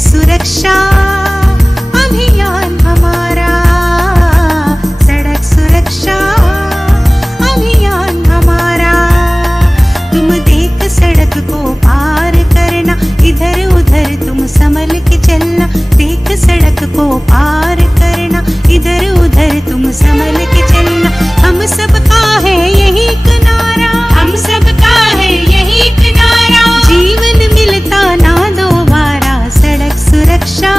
सुरक्षा अभियान हमारा, सड़क सुरक्षा अभियान हमारा। तुम देख सड़क को पार करना, इधर उधर तुम संभल के चलना। देख सड़क को पार करना, इधर उधर तुम संभल के चलना। हम सबका है यही किनारा, हम सबका है यही किनारा। जीवन मिलता ना दोबारा, सड़क सुरक्षा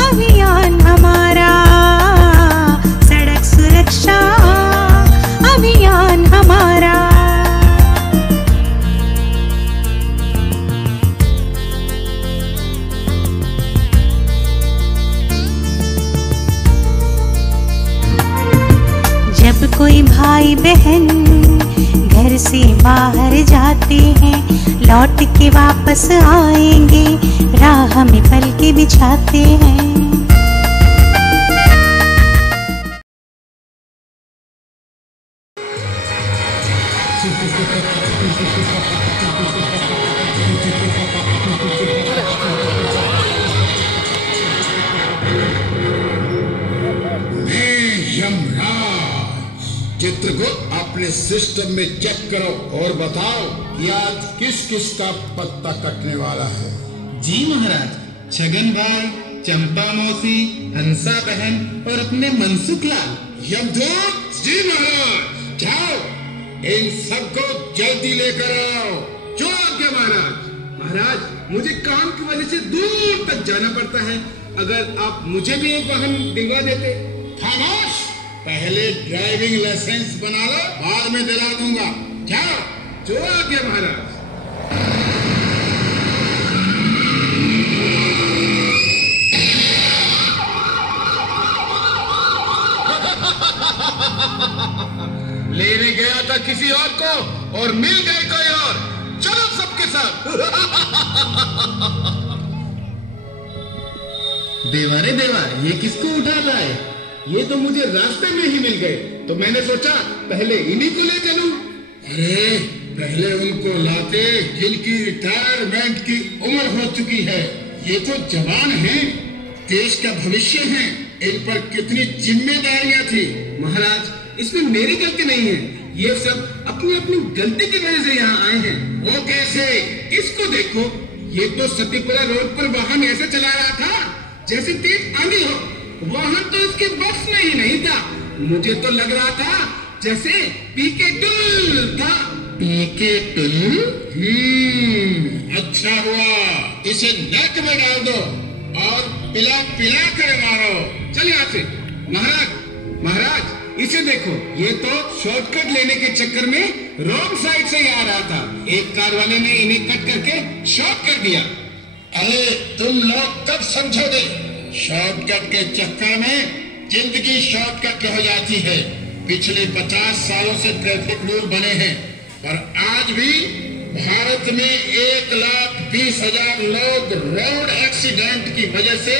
अभियान हमारा, सड़क सुरक्षा अभियान हमारा। जब कोई भाई बहन घर से बाहर जाते हैं, लौट के वापस आएंगे, राह में पलके बिछाते हैं। चित्र को अपने सिस्टम में चेक करो और बताओ कि आज किस किस का पत्ता कटने वाला है। जी महाराज, छगन भाई, चंपा मौसी, हंसा बहन और अपने मनसुख लाल। यमदूत जी महाराज, जाओ इन सबको जल्दी लेकर आओ। जो आज्ञा महाराज। महाराज, मुझे काम की वजह से दूर तक जाना पड़ता है, अगर आप मुझे भी एक वाहन दिलवा देते। खामोश, पहले ड्राइविंग लाइसेंस बना लो, बाद में दिला दूंगा। जाओ। जो आज्ञा महाराज। लेने गया था किसी और को और मिल गए कोई और। चलो सबके साथ। देवा रे देवा, ये किसको उठा रहा है? ये तो मुझे रास्ते में ही मिल गए, तो मैंने सोचा पहले इन्हीं को ले चलूं। अरे पहले उनको लाते जिनकी रिटायरमेंट की उम्र हो चुकी है। ये तो जवान हैं, देश का भविष्य हैं। इन पर कितनी जिम्मेदारियां थी। महाराज, इसमें मेरी गलती नहीं है, ये सब अपनी अपनी गलती की वजह से यहाँ आए हैं। वो कैसे? इसको देखो, ये तो सतीपुरा रोड पर वाहन ऐसे चला रहा था जैसे तेज आंधी हो। वाहन तो इसके बस में ही नहीं था। मुझे तो लग रहा था जैसे पीके टुल था। पीके टुल? अच्छा हुआ, इसे नेक में डाल दो और पिला पिला कर मारो। चल यहाँ से। महाराज, इसे देखो, ये तो शॉर्टकट लेने के चक्कर में रॉन्ग साइड से आ रहा था। एक कार वाले ने इन्हें कट करके शॉर्ट कर दिया। अरे तुम लोग कब समझोगे? शॉर्टकट के चक्कर में जिंदगी शॉर्टकट हो जाती है। पिछले 50 सालों से ट्रैफिक रूल बने हैं, पर आज भी भारत में 1,20,000 लोग रोड एक्सीडेंट की वजह से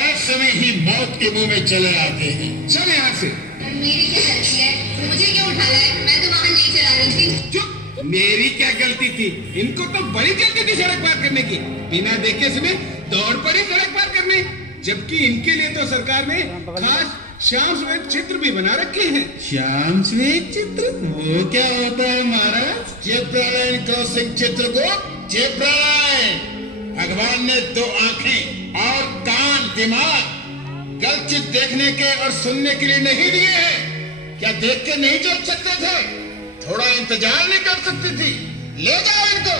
असमय ही मौत के मुंह में चले आते हैं। चल यहाँ से। मेरी क्या गलती है? मुझे क्यों उठा लाया? मैं तो वाहन नहीं चला रही थी। चुप। मेरी क्या गलती थी? इनको तो बड़ी गलती थी सड़क पार करने की। बिना देखे सुने दौड़ पड़ी सड़क पार करने, जबकि इनके लिए तो सरकार ने खास श्याम श्वेत चित्र भी बना रखे हैं। श्याम श्वेत चित्र? वो क्या होता है महाराज? जेब्रा लाइन क्रॉसिंग चित्र को जेब्रा लाइन, भगवान ने 2 आंखें और कान, दिमाग गलत चीज देखने के और सुनने के लिए नहीं दिए हैं। क्या देख के नहीं चल सकते थे? थोड़ा इंतजार नहीं कर सकती थी? ले जाओ इनको।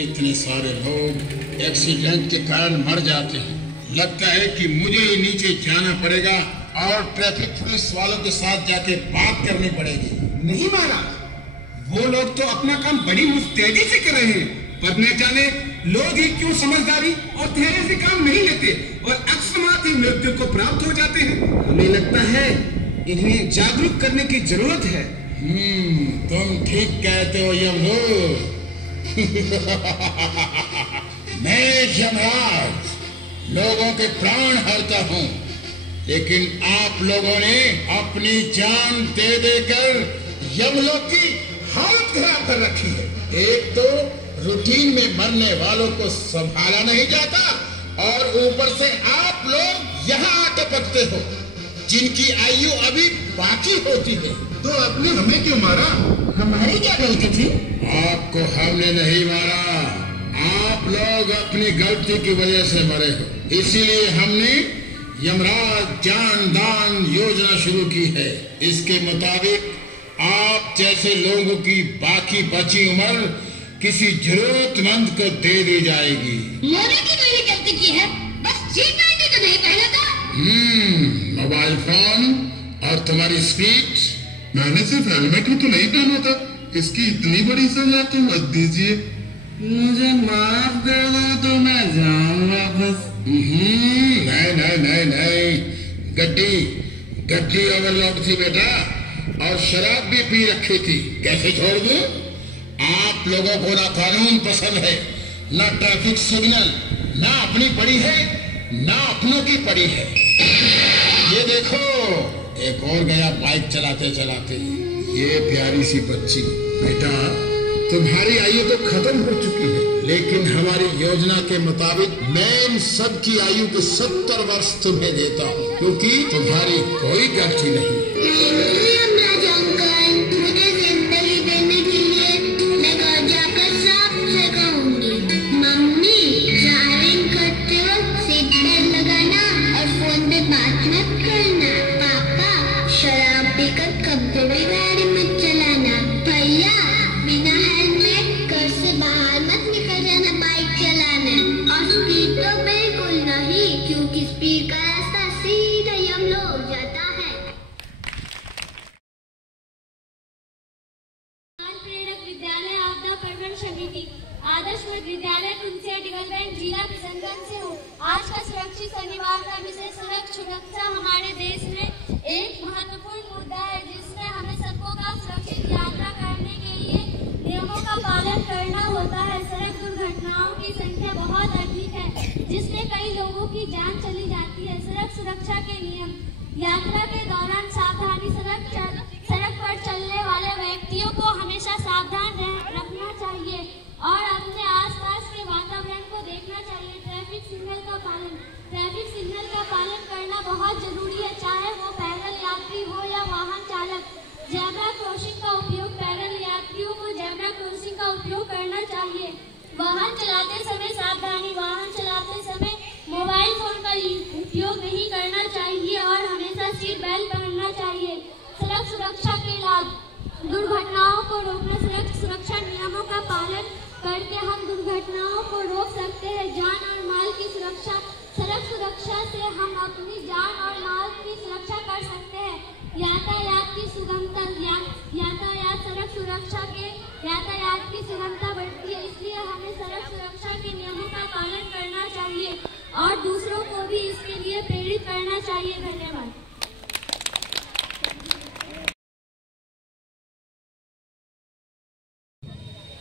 इतने सारे लोग एक्सीडेंट के कारण मर जाते हैं। लगता है कि मुझे ही नीचे जाना पड़ेगा और ट्रैफिक पुलिस वालों के साथ जाके बात करनी पड़ेगी। नहीं महाराज, वो लोग तो अपना काम बड़ी मुस्तैदी से कर रहे हैं, पर न जाने लोग ही क्यों समझदारी और धैर्य से काम नहीं लेते और अकस्मात ही मृत्यु को प्राप्त हो जाते हैं। हमें लगता है इन्हें जागरूक करने की जरूरत है। तुम ठीक कहते हो यमराज। मैं यमराज लोगों के प्राण हरता हूँ, लेकिन आप लोगों ने अपनी जान दे देकर यमलोक की हालत खराब कर रखी है। एक तो रूटीन में मरने वालों को संभाला नहीं जाता और ऊपर से आप लोग यहाँ आके पकते हो जिनकी आयु अभी बाकी होती है। तो आपने हमें क्यों मारा? हमारी क्या गलती थी? आपको हमने नहीं मारा, आप लोग अपनी गलती की वजह से मरे हो। इसीलिए हमने यमराज जान दान योजना शुरू की है। इसके मुताबिक आप जैसे लोगों की बाकी बची उम्र किसी जरूरतमंद को दे दी जाएगी। मोदी की तो ये गलती की है, बस G20 तो नहीं पहना था। मोबाइल फोन और तुम्हारी स्पीच। मैंने सिर्फ हेलमेट ही तो नहीं पहना था, इसकी इतनी बड़ी सजा तो मत दीजिए। मुझे माफ कर दो तो मैं जाऊंगा बस। नहीं, गड्डी ओवरलोड थी बेटा और शराब भी पी रखी थी, कैसे छोड़ दूं? आप लोगों को ना कानून पसंद है, ना ट्रैफिक सिग्नल, ना अपनी पड़ी है, ना अपनों की पड़ी है। ये देखो एक और गया बाइक चलाते चलाते। ये प्यारी सी बच्ची। बेटा तुम्हारी आयु तो खत्म हो चुकी है, लेकिन हमारी योजना के मुताबिक मैं इन सब की आयु के 70 वर्ष तुम्हें देता हूँ, क्योंकि तुम्हारी कोई गलती नहीं। मुझे जिंदगी देने के लिए मैं घर जाकर सबसे कहूंगी, मम्मी ड्राइविंग करते वक्त सीट बेल्ट लगाना और फोन पे बात मत करना। पापा शराब पीकर कभी भी गाड़ी मत चलाना। भैया बिना हेलमेट घर से बाहर मत निकल जाना बाइक चलाना। और स्पीड तो बिल्कुल नहीं, क्योंकि स्पीड का रास्ता सीधा यमलोक जाता है। प्रेरक विद्यालय आपदा प्रबंधन समिति आदर्श विद्यालय तुलसिया डेवलपमेंट जिला किशनगंज से हूँ। आज का सुरक्षित शनिवार का विषय सड़क सुरक्षा हमारे देश में एक महत्वपूर्ण मुद्दा है, जिसमें हमें सबको का सुरक्षित यात्रा करने के लिए नियमों का पालन करना होता है। सड़क दुर्घटनाओं की संख्या बहुत अधिक है, जिसमें कई लोगों की जान चली जाती है। सड़क सुरक्षा के नियम: यात्रा के दौरान सावधानी। सड़क पर चलने वाले व्यक्तियों को हमेशा सावधान रखना चाहिए और अपने आसपास के वातावरण को देखना चाहिए। ट्रैफिक सिग्नल का पालन। ट्रैफिक सिग्नल का पालन करना बहुत जरूरी है, चाहे वो पैदल यात्री हो या वाहन चालक। ज़ेब्रा क्रॉसिंग का उपयोग। पैदल यात्रियों को ज़ेब्रा क्रॉसिंग का उपयोग करना चाहिए। वाहन चलाते समय सावधानी। वाहन चलाते समय मोबाइल फोन का उपयोग नहीं करना चाहिए और हमेशा सीट बेल्ट पहनना चाहिए। सड़क सुरक्षा के लाभ: दुर्घटनाओं को रोकना। सड़क सुरक्षा नियमों का पालन करके हम दुर्घटनाओं को रोक सकते हैं। जान और माल की सुरक्षा। सड़क सुरक्षा से हम अपनी जान और माल की सुरक्षा कर सकते हैं। यातायात की सुगमता। सड़क सुरक्षा के यातायात की सुगमता बढ़ती है, इसलिए हमें सड़क सुरक्षा के नियमों का पालन करना चाहिए और दूसरों को भी इसके लिए प्रेरित करना चाहिए। धन्यवाद।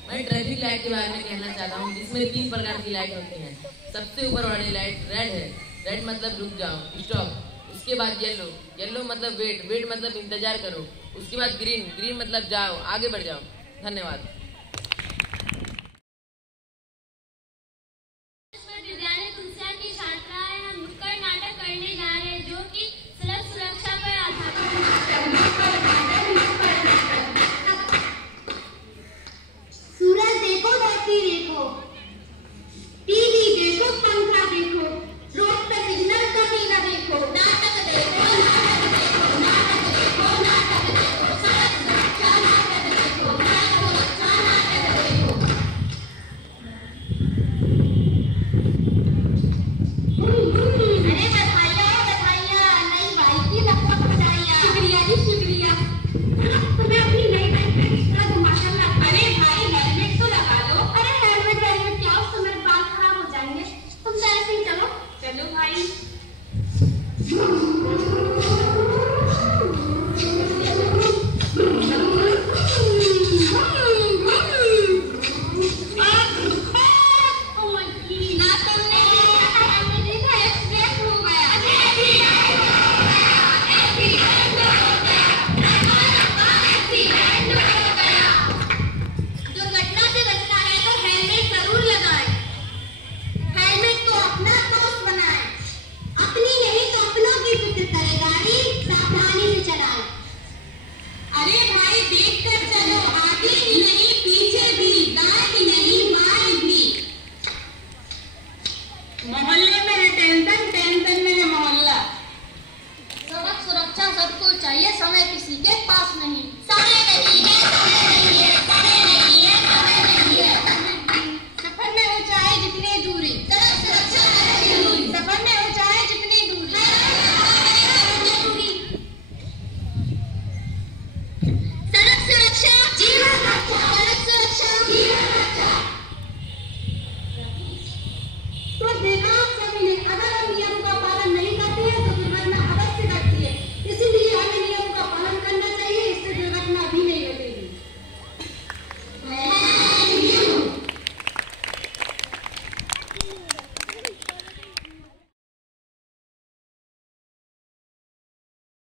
मैं ट्रैफिक लाइट के बारे में कहना चाहता हूँ, जिसमें 3 प्रकार की लाइट होती हैं। सबसे ऊपर वाली लाइट रेड है। रेड मतलब रुक जाओ, स्टॉप। उसके बाद येलो मतलब वेट मतलब इंतजार करो। उसके बाद ग्रीन मतलब जाओ, आगे बढ़ जाओ। धन्यवाद। विद्यालय तुलसिया की छात्राएं हम नुक्कड़ नाटक करने जा रहे हैं, जो कि सड़क सुरक्षा पर आधारित। सूरज देखो, धरती देखो, टीवी देखो, पंखा देखो, रोड पे सिग्नल कभी न देखो। नाटक देखो, नाटक देखो, नाटक देखो, नाटक देखो, सड़क सुरक्षा नाटक देखो, सड़क सुरक्षा जितनी दूरी, सड़क सुरक्षा है जरूरी, सफर में हो चाहे जितनी दूरी, सड़क सुरक्षा जीवन रक्षा, सड़क सुरक्षा जीवन रक्षा। तो देखा आप सभी ने, अगर हम नियम का पालन नहीं करते हैं तो दुर्घटना अवश्य घटती है, इसलिए हमें नियम का पालन करना चाहिए, इससे दुर्घटना भी नहीं घटेगी।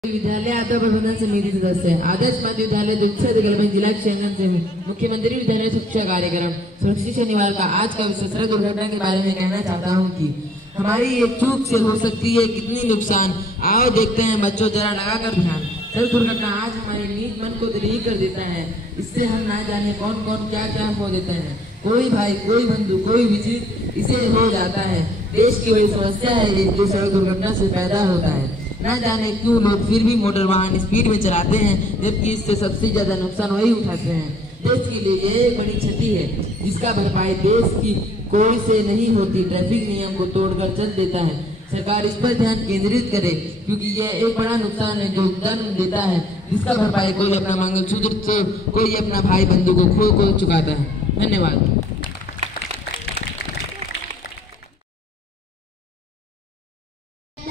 विद्यालय आपदा प्रबंधन समिति सदस्य आदर्श मध्य विद्यालय दुर्ग डेवलपमेंट जिला किशनगंज से हूँ। मुख्यमंत्री विद्यालय सुरक्षा कार्यक्रम सुरक्षित शनिवार का आज का विषय सड़क दुर्घटना के बारे में कहना चाहता हूँ कि हमारी एक चूक से हो सकती है कितनी नुकसान। आओ देखते हैं बच्चों, जरा लगाकर ध्यान। सड़क दुर्घटना आज हमारे नीच मन को दृढ़ कर देता है। इससे हम ना जाने कौन कौन क्या क्या हो देते हैं। कोई भाई, कोई बंधु, कोई विजिट इसे हो जाता है। देश की बड़ी समस्या है ये, जो सड़क दुर्घटना से पैदा होता है। ना जाने क्यों लोग फिर भी मोटर वाहन स्पीड में चलाते हैं, जबकि इससे सबसे ज्यादा नुकसान वही उठाते हैं। देश के लिए यह एक बड़ी क्षति है जिसका भरपाई देश की कोई से नहीं होती। ट्रैफिक नियम को तोड़कर चल देता है। सरकार इस पर ध्यान केंद्रित करे, क्योंकि यह एक बड़ा नुकसान है जो दंड देता है, जिसका भरपाई कोई अपना मंगलसूत्र तो कोई अपना भाई बंधु को खो को चुकाता है। धन्यवाद।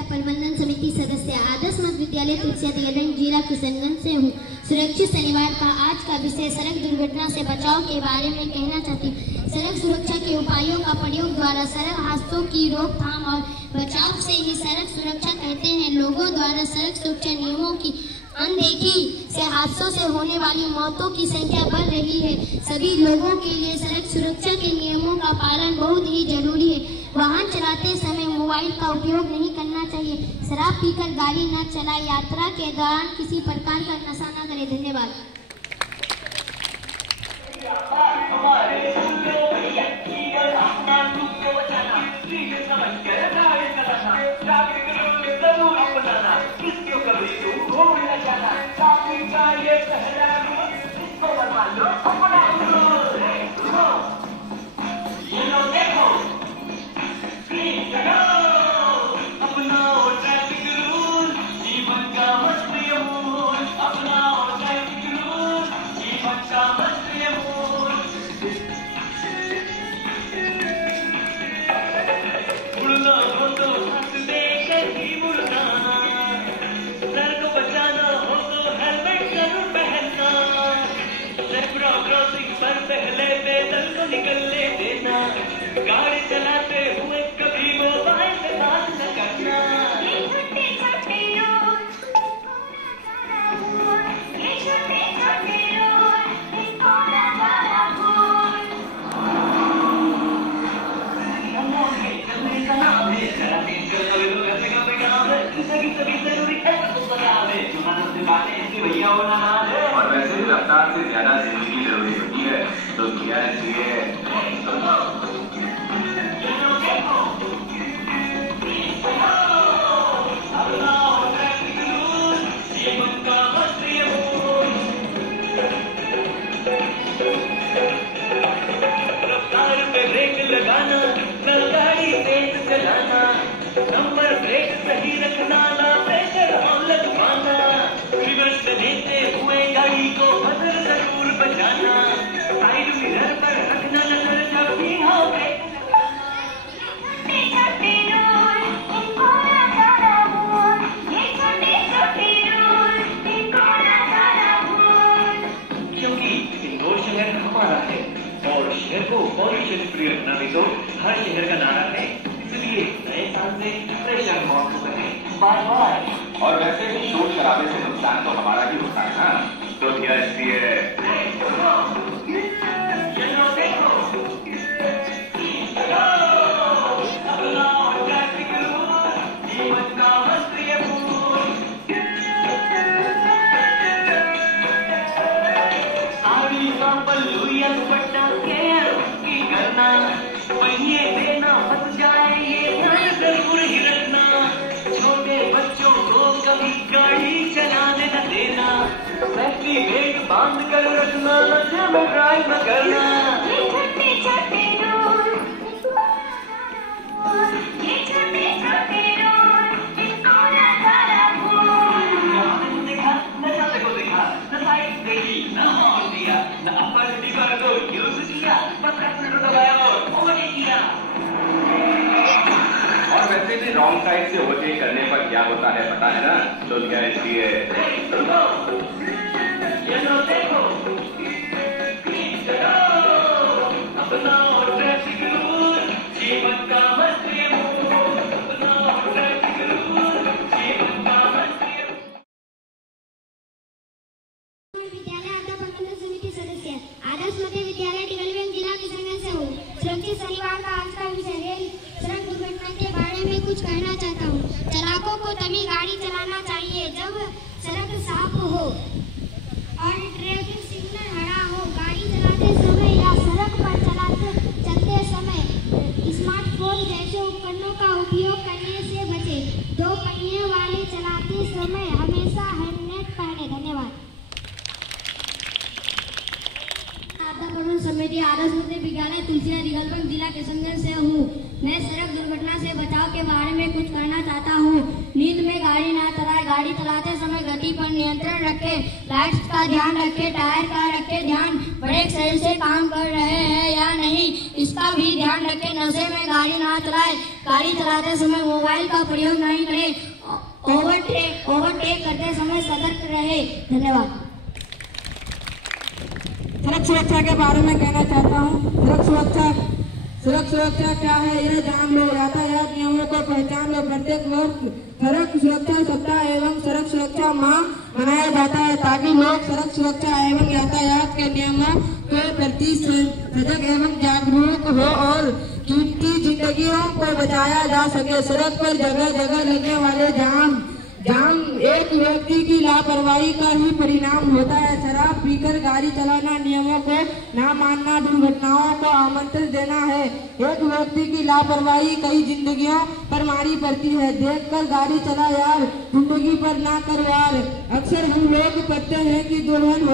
प्रबंधन समिति सदस्य आदर्श मध्य विद्यालय तुलसिया डेवलपमेंट जिला किशनगंज से हूँ। सुरक्षित शनिवार का आज का विषय सड़क दुर्घटना से बचाव के बारे में कहना चाहती हूँ। सड़क सुरक्षा के उपायों का प्रयोग द्वारा सड़क हादसों की रोकथाम और बचाव से ही सड़क सुरक्षा कहते हैं। लोगों द्वारा सड़क सुरक्षा नियमों की अनदेखी से हादसों से होने वाली मौतों की संख्या बढ़ रही है। सभी लोगों के लिए सड़क सुरक्षा के नियमों का पालन बहुत ही जरूरी है। वाहन चलाते समय मोबाइल का उपयोग नहीं करना चाहिए। शराब पीकर गाड़ी न चलाए। यात्रा के दौरान किसी प्रकार का नशा न करें। धन्यवाद। गाड़ी चलाते हुए कभी मोबाइल पे बात न करना। और वैसे भी रफ्तार से ज्यादा जिंदगी जरूरी होती है, तो किया इसलिए रफ्तार पे ब्रेक लगाना, न गाड़ी तेज चलाना, नंबर ब्रेक सही रखना, ना प्रेशर ऑन लगवाना, रिवर्स लेते हुए गाड़ी को बदल जरूर बचाना, साइड मिरर पर रखना नजर जब भी हो ब्रेक को पॉल्यूशन फ्री रखना भी तो हर शहर का नारा है। इसलिए नए साल में प्रेशर मौत हो गए। Bye bye. और वैसे भी शोर शराबे से नुकसान तो हमारा भी होता है ना, तो क्या इसलिए साड़ी का पल्लू या दुपट्टा पहिए देना फंस जाए ये जरूर ही रखना। छोटे बच्चों को कभी गाड़ी चलाने न देना, सेफ्टी बेल्ट बांध कर रखना, नशे में ड्राइव न करना। किसी रॉन्ग साइड से ओवरटेक करने पर क्या होता है पता है ना? तो क्या इसलिए जीवन का शनिवार का आज का विषय रेल सड़क दुर्घटना के बारे में कुछ कहना चाहता हूँ। चालकों को तभी गाड़ी चलाना चाहिए जब सड़क साफ हो और ट्रैफिक सिग्नल हरा हो। गाड़ी चलाते समय या सड़क पर चलते समय स्मार्टफोन जैसे उपकरणों का उपयोग करने से बचें। दो पहिए वाले चलाते समय हमेशा हेलमेट पहने। धन्यवाद। समिति आदर्श मध्य विद्यालय तुलसिया रिगलबंद जिला किशनगंज से हूँ। मैं सड़क दुर्घटना से बचाव के बारे में कुछ कहना चाहता हूँ। नींद में गाड़ी ना चलाएं। गाड़ी चलाते समय गति पर नियंत्रण रखें। लाइट्स का ध्यान रखें। टायर का रखें ध्यान। ब्रेक सही से काम कर रहे हैं या नहीं इसका भी ध्यान रखें। नशे में गाड़ी ना चलाएं। गाड़ी चलाते समय मोबाइल का प्रयोग नहीं करें। ओवरटेक करते समय सतर्क रहे। धन्यवाद। सड़क सुरक्षा के बारे में कहना चाहता हूँ। सड़क सुरक्षा क्या है यह जान लो। यातायात नियमों को पहचान लो। प्रत्येक वर्ष सड़क सुरक्षा सप्ताह एवं सड़क सुरक्षा माह मनाया जाता है ताकि लोग सड़क सुरक्षा एवं यातायात के नियमों के प्रति सजग एवं जागरूक हो और कीमती जिंदगियों को बचाया जा सके। सड़क पर जगह जगह लगने वाले जाम एक व्यक्ति की लापरवाही का ही परिणाम होता है। शराब पीकर गाड़ी चलाना, नियमों को ना मानना, दुर्घटनाओं को आमंत्रण देना है। एक व्यक्ति की लापरवाही कई जिंदगियों पर मारी पड़ती है। देखकर गाड़ी चला यार, जिंदगी पर ना कर वार। अक्सर हम लोग कहते हैं कि दुल्हन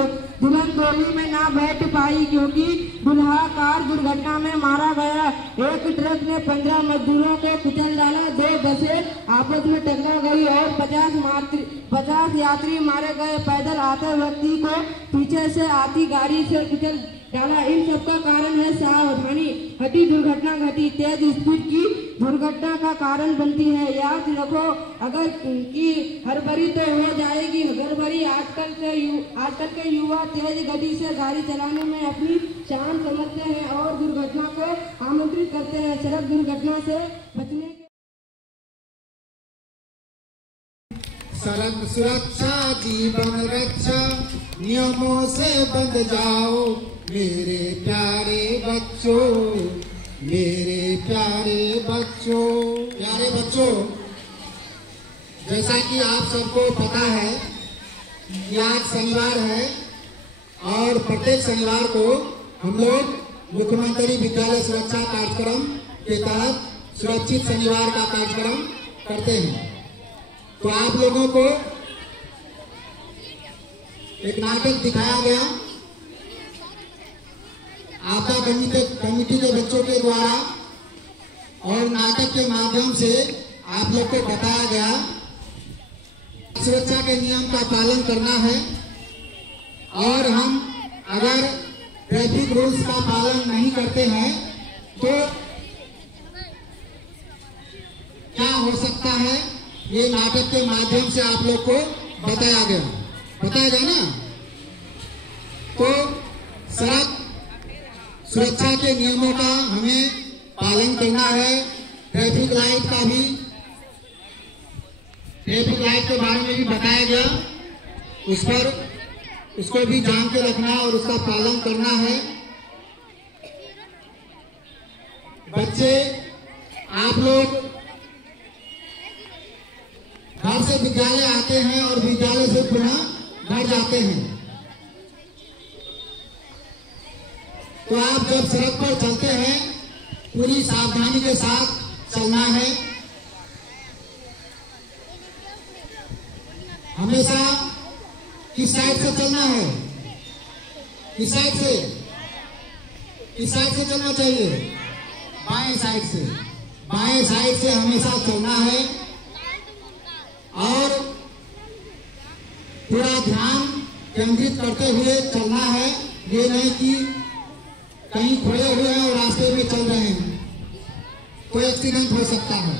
डोली में ना बैठ पाई क्योंकि दूल्हा कार दुर्घटना में मारा गया। एक ट्रक ने 15 मजदूरों को कुचल डाला। 2 बसें आपस में टकरा गई और 50 यात्री मारे गए। पैदल आते व्यक्ति को पीछे से आती गाड़ी से कुचल डाला। इन सब का कारण है सावधानी। हटी दुर्घटना घटी। तेज स्पीड की दुर्घटना का कारण बनती है। याद रखो अगर की हड़बड़ी तो हो जाएगी गड़बड़ी। आजकल के युवा तेज गति से गाड़ी चलाने में अपनी शान समझते हैं और दुर्घटना को आमंत्रित करते हैं। सड़क दुर्घटना से बचने सड़क सुरक्षा जीवन रक्षा नियमों से बंध जाओ मेरे प्यारे बच्चों, मेरे प्यारे बच्चों। प्यारे बच्चों, जैसा कि आप सबको पता है कि आज शनिवार है और प्रत्येक शनिवार को हम लोग मुख्यमंत्री विद्यालय सुरक्षा कार्यक्रम के तहत सुरक्षित शनिवार का कार्यक्रम करते हैं। तो आप लोगों को एक नाटक दिखाया गया आपदा कमेटी के बच्चों के द्वारा और नाटक के माध्यम से आप लोग को बताया गया सुरक्षा के नियम का पालन करना है और हम अगर ट्रैफिक रूल्स का पालन नहीं करते हैं तो क्या हो सकता है, ये नाटक के माध्यम से आप लोग को बताया गया ना। तो सड़क सुरक्षा के नियमों का हमें पालन करना है। ट्रैफिक लाइट के बारे में भी बताया गया, उसको भी जान के रखना और उसका पालन करना है। बच्चे आप लोग घर से विद्यालय आते हैं और विद्यालय से पुनः घर जाते हैं, तो आप जब सड़क पर चलते हैं पूरी सावधानी के साथ चलना है। हमेशा किस साइड से चलना है, किस साइड से चलना चाहिए, बाएं साइड से हमेशा चलना है और पूरा ध्यान केंद्रित करते हुए चलना है। ये नहीं कि कहीं खड़े हुए हैं और रास्ते में चल रहे हैं, कोई एक्सीडेंट हो सकता है।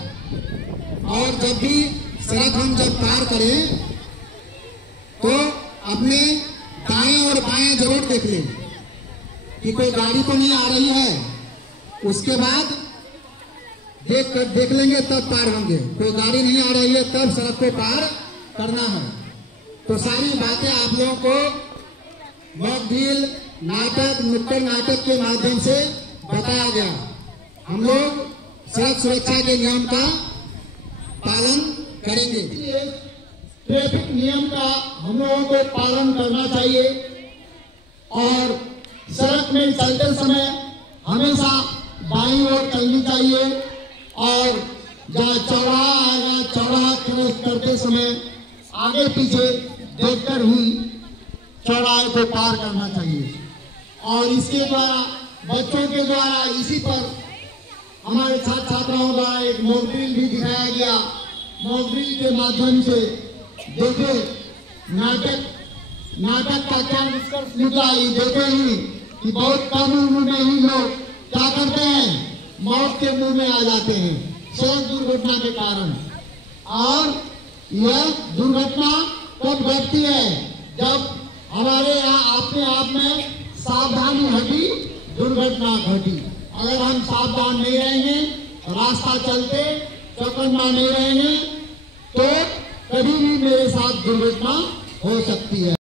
और जब भी सड़क हम जब पार करें तो अपने दाएं और बाएं जरूर देख लें कि कोई गाड़ी तो नहीं आ रही है। उसके बाद देख लेंगे तब पार होंगे। कोई गाड़ी नहीं आ रही है तब सड़क को पार करना है। तो सारी बातें आप लोगों को मॉक ड्रिल, नाटक, नुक्कड़ नाटक के माध्यम से बताया गया। हम लोग सड़क सुरक्षा के नियम का पालन करेंगे। ट्रैफिक नियम का हम लोगों को पालन करना चाहिए और सड़क में चलते समय हमेशा बाईं ओर चलनी चाहिए और जहाँ चौराहा आएगा चौराहा क्रॉस करते समय आगे पीछे देखकर ही चौराहे को पार करना चाहिए। और इसके द्वारा बच्चों के द्वारा इसी पर हमारे छात्र छात्राओं द्वारा एक मॉक ड्रिल भी दिखाया गया। मॉक ड्रिल के माध्यम से देखे नाटक का क्या निष्कर्ष निकला, ये देखे ही कि बहुत कम उम्र में ही लोग क्या करते हैं, मौत के मुंह में आ जाते हैं सड़क दुर्घटना के कारण। और यह दुर्घटना कब घटती है, जब हमारे यहाँ अपने आप में सावधानी हटी, दुर्घटना घटी। अगर हम सावधान नहीं रहेंगे, रास्ता चलते चौकन्ना नहीं रहेंगे तो कभी भी मेरे साथ दुर्घटना हो सकती है।